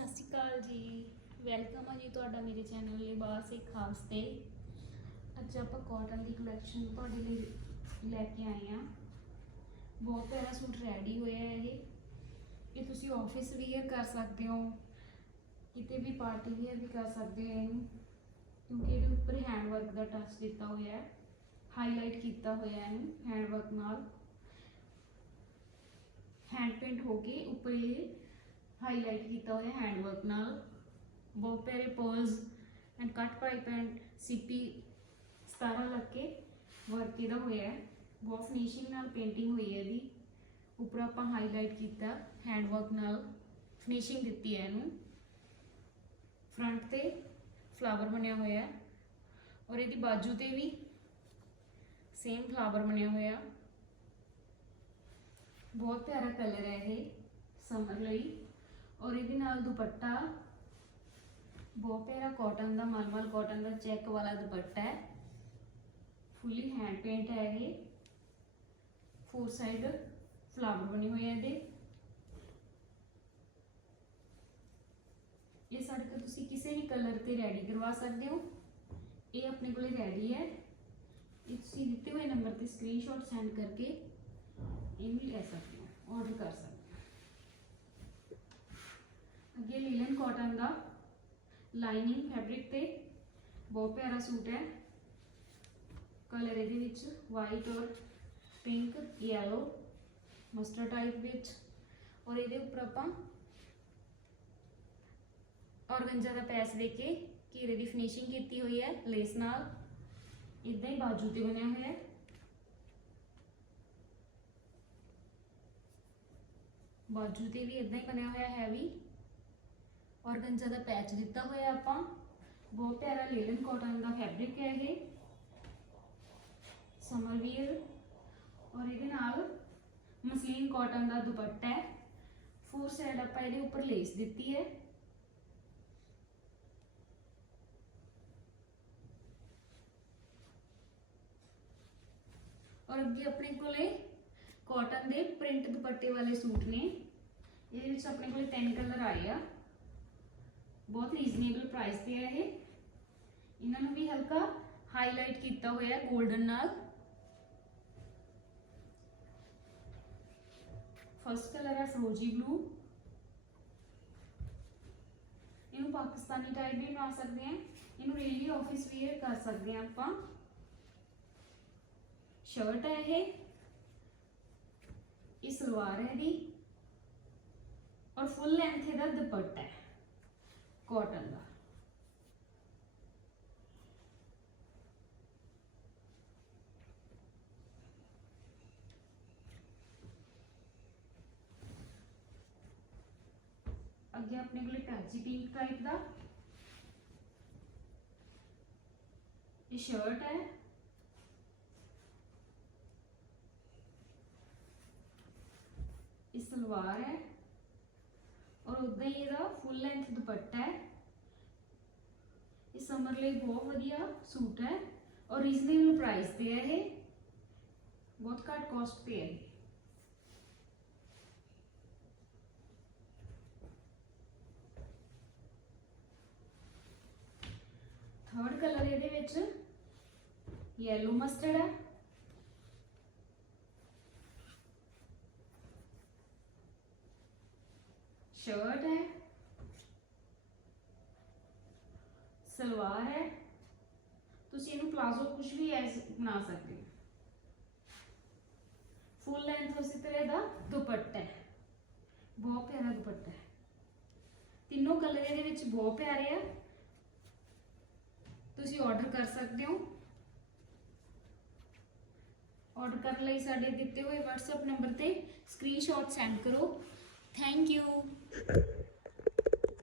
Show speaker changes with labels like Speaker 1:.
Speaker 1: ਸਤਿ ਸ਼੍ਰੀ ਅਕਾਲ ਜੀ। ਵੈਲਕਮ ਆ ਜੀ ਤੁਹਾਡਾ ਮੇਰੇ ਚੈਨਲ ਲਿਬਾਸ ਇੱਕ ਖਾਸ ਤੇ। ਅੱਜ ਆਪਾਂ ਕਾਟਨ ਦੀ ਕਲੈਕਸ਼ਨ ਤੁਹਾਡੇ ਲਈ ਲੈ ਕੇ ਆਏ ਆ। ਬਹੁਤ ਪਿਆਰਾ ਸੂਟ ਰੈਡੀ ਹੋਇਆ ਹੈ ਇਹ। ਇਹ ਤੁਸੀਂ ਆਫਿਸ ਵੀਅਰ ਕਰ ਸਕਦੇ ਹੋ। ਕਿਤੇ ਵੀ ਪਾਰਟੀ ਵੀਅਰ ਵੀ ਕਰ ਸਕਦੇ ਹੋ ਇਹਨੂੰ। ਕਿਉਂਕਿ ਇਹਦੇ ਉੱਪਰ ਹੈਂਡ ਵਰਕ ਦਾ ਟੱਚ ਦਿੱਤਾ ਹੋਇਆ ਹੈ। ਹਾਈਲਾਈਟ ਕੀਤਾ ਹੋਇਆ ਹੈ ਇਹਨੂੰ ਹੈਂਡ ਵਰਕ ਨਾਲ। ਹੈਂਡ ਪੇਂਟ ਹੋ ਕੇ ਉੱਪਰ ਇਹ ਹਾਈਲਾਈਟ ਕੀਤਾ ਹੋਇਆ ਹੈਂਡ ਵਰਕ ਨਾਲ। ਬਹੁਤ ਪਿਆਰੇ pearls and cut pipe and CP 17 ਲੱਗ ਕੇ ਵਰਕ ਇਹਦਾ ਹੋਇਆ ਹੈ। ਬਹੁਤ ਫਿਨਿਸ਼ਿੰਗ ਨਾਲ ਪੇਂਟਿੰਗ ਹੋਈ ਹੈ ਇਹਦੀ। ਉੱਪਰ ਆਪਾਂ ਹਾਈਲਾਈਟ ਕੀਤਾ ਹੈਂਡ ਵਰਕ ਨਾਲ। ਫਿਨਿਸ਼ਿੰਗ ਦਿੱਤੀ ਹੈ ਇਹਨੂੰ। ਫਰੰਟ ਤੇ ਫਲਾਵਰ ਬਣਿਆ ਹੋਇਆ ਹੈ। ਔਰ ਇਹਦੀ ਬਾਜੂ ਤੇ ਵੀ ਸੇਮ ਫਲਾਵਰ ਬਣਿਆ ਹੋਇਆ। ਬਹੁਤ ਪਿਆਰਾ ਕਲਰ ਹੈ ਇਹ ਸਮਰ ਲਈ। ਔਰ ਇਹਦੇ ਨਾਲ ਦੁਪੱਟਾ, ਬਹੁਤ ਪਿਆਰਾ ਕਾਟਨ ਦਾ, ਮਲਮਲ ਕਾਟਨ ਦਾ ਚੈੱਕ ਵਾਲਾ ਦੁਪੱਟਾ ਹੈ। ਫੁੱਲੀ ਹੈਂਡ ਪੇਂਟ ਹੈ ਇਹ। ਫੋਰ ਸਾਈਡ ਫਲਾਵਰ ਬਣੇ ਹੋਏ ਆ ਇਹਦੇ। ਇਹ ਸੜਕ ਤੁਸੀਂ ਕਿਸੇ ਵੀ ਕਲਰ ਤੇ ਰੈਡੀ ਕਰਵਾ ਸਕਦੇ ਹੋ। ਇਹ ਆਪਣੇ ਕੋਲੇ ਰੈਡੀ ਹੈ। ਇਹ ਤੁਸੀਂ ਦਿੱਤੇ ਹੋਏ ਨੰਬਰ ਤੇ ਸਕਰੀਨਸ਼ਾਟ ਸੈਂਡ ਕਰਕੇ ਇਹ ਵੀ ਲੈ ਸਕਦੇ ਹੋ। ਆਰਡਰ ਕਰ ਸਕਦੇ ਅੱਗੇ ਲੀਲਨ ਕਾਟਨ ਦਾ ਲਾਈਨਿੰਗ ਫੈਬਰਿਕ ਤੇ ਬਹੁਤ ਪਿਆਰਾ ਸੂਟ ਹੈ। ਕਲਰ ਇਹਦੇ ਵਿੱਚ ਵਾਈਟ ਔਰ ਪਿੰਕ ਯੈਲੋ ਮਸਟਰਡ ਟਾਈਪ ਵਿੱਚ। ਔਰ ਇਹਦੇ ਉੱਪਰ ਆਪਾਂ ਔਰਗੰਜਾ ਦਾ ਪੈਸ ਦੇ ਕੇ ਘੇਰੇ ਦੀ ਫਿਨਿਸ਼ਿੰਗ ਕੀਤੀ ਹੋਈ ਹੈ ਲੇਸ ਨਾਲ। ਇਦਾਂ ਹੀ ਬਾਜੂ ਤੇ ਬਣਿਆ ਹੋਇਆ ਹੈ। ਬਾਜੂ ਤੇ ਵੀ ਇਦਾਂ ਹੀ ਬਣਿਆ ਹੋਇਆ ਹੈ ਵੀ। ਔਰਗੰਜਾ ਦਾ ਪੈਚ ਦਿੱਤਾ ਹੋਇਆ ਆਪਾਂ। ਬਹੁਤ ਪਿਆਰਾ ਲੇਲਨ ਕਾਟਨ ਦਾ ਫੈਬਰਿਕ ਹੈ ਇਹ। ਸਮਰ ਵੀਅਰ ਔਰ ਇਹਦੇ ਨਾਲ ਮਸਲੀਨ ਕਾਟਨ ਦਾ ਦੁਪੱਟਾ ਹੈ। ਫੋਰ ਸਾਈਡ ਆਪਾਂ ਇਹਦੇ ਉੱਪਰ ਲੇਸ ਦਿੱਤੀ ਹੈ। ਔਰ ਅੱਗੇ ਆਪਣੇ ਕੋਲੇ ਕਾਟਨ ਦੇ ਪ੍ਰਿੰਟ ਦੁਪੱਟੇ ਵਾਲੇ ਸੂਟ ਨੇ। ਇਹਦੇ ਵਿੱਚ ਆਪਣੇ ਕੋਲੇ ਤਿੰਨ ਕਲਰ ਆਏ ਆ। ਬਹੁਤ ਰੀਜ਼ਨੇਬਲ ਪ੍ਰਾਈਸ ਤੇ ਹੈ ਇਹ। ਇਹਨਾਂ ਨੂੰ ਵੀ ਹਲਕਾ ਹਾਈਲਾਈਟ ਕੀਤਾ ਹੋਇਆ ਹੈ 골ਡਨ ਨਾਲ। ਫਸਟ ਕਲਰ ਹੈ ਫਰੋਜੀ ਬਲੂ ਇਹਨੂੰ ਪਾਕਿਸਤਾਨੀ ਟਾਈਪ ਵੀ ਬਣਾ ਸਕਦੇ ਆ ਇਹਨੂੰ ਰੇਲੀ ਆਫਿਸ ਵੇਅਰ ਕਰ ਸਕਦੇ ਆ ਆਪਾਂ। ਸ਼ਰਟ ਹੈ ਇਹ। ਇਹ ਸਲਵਾਰ ਹੈ ਇਹਦੀ। ਔਰ ਫੁੱਲ ਲੈਂਥ ਇਹਦਾ ਦੁਪੱਟਾ ਹੈ। ਕਾਟਨ ਦਾ। ਅੱਗੇ ਆਪਣੇ ਕੋਲੇ ਟੈਚੀ ਪਿੰਕ ਟਾਈਪ ਦਾ। ਇਹ ਸ਼ਰਟ ਹੈ। ਇਹ ਸਲਵਾਰ ਹੈ। ਔਰ ਉਦਾਂ ਹੀ ਇਹਦਾ ਫੁੱਲ ਲੈਂਥ ਦੁਪੱਟਾ ਹੈ। ਇਹ ਸਮਰ ਲਈ ਬਹੁਤ ਵਧੀਆ ਸੂਟ ਹੈ ਔਰ ਰੀਜ਼ਨੇਬਲ ਪ੍ਰਾਈਸ ਤੇ ਹੈ ਇਹ। ਬਹੁਤ ਘੱਟ ਕਾਸਟ ਤੇ ਹੈ। ਇਹ ਥਰਡ ਕਲਰ ਇਹਦੇ ਵਿੱਚ ਯੈਲੋ ਮਸਟਰਡ ਹੈ। ਸ਼ਰਟ ਹੈ ਸਲਵਾਰ ਹੈ ਤੁਸੀਂ ਇਹਨੂੰ ਪਲਾਜ਼ੋ ਕੁਝ ਵੀ ਐਸ ਬਣਾ ਸਕਦੇ ਹੋ ਫੁੱਲ ਲੈਂਥ ਉਸੇ ਤਰ੍ਹਾਂ ਦਾ ਦੁਪੱਟਾ ਹੈ ਬਹੁਤ ਪਿਆਰਾ ਦੁਪੱਟਾ ਹੈ ਤਿੰਨੋਂ ਕਲਰ ਇਹਦੇ ਵਿੱਚ ਬਹੁਤ ਪਿਆਰੇ ਆ ਤੁਸੀਂ ਆਰਡਰ ਕਰ ਸਕਦੇ ਹੋ। ਆਰਡਰ ਕਰਨ ਲਈ ਸਾਡੇ ਦਿੱਤੇ ਹੋਏ WhatsApp ਨੰਬਰ ਤੇ। ਸਕਰੀਨਸ਼ਾਟ ਸੈਂਡ ਕਰੋ। Thank you.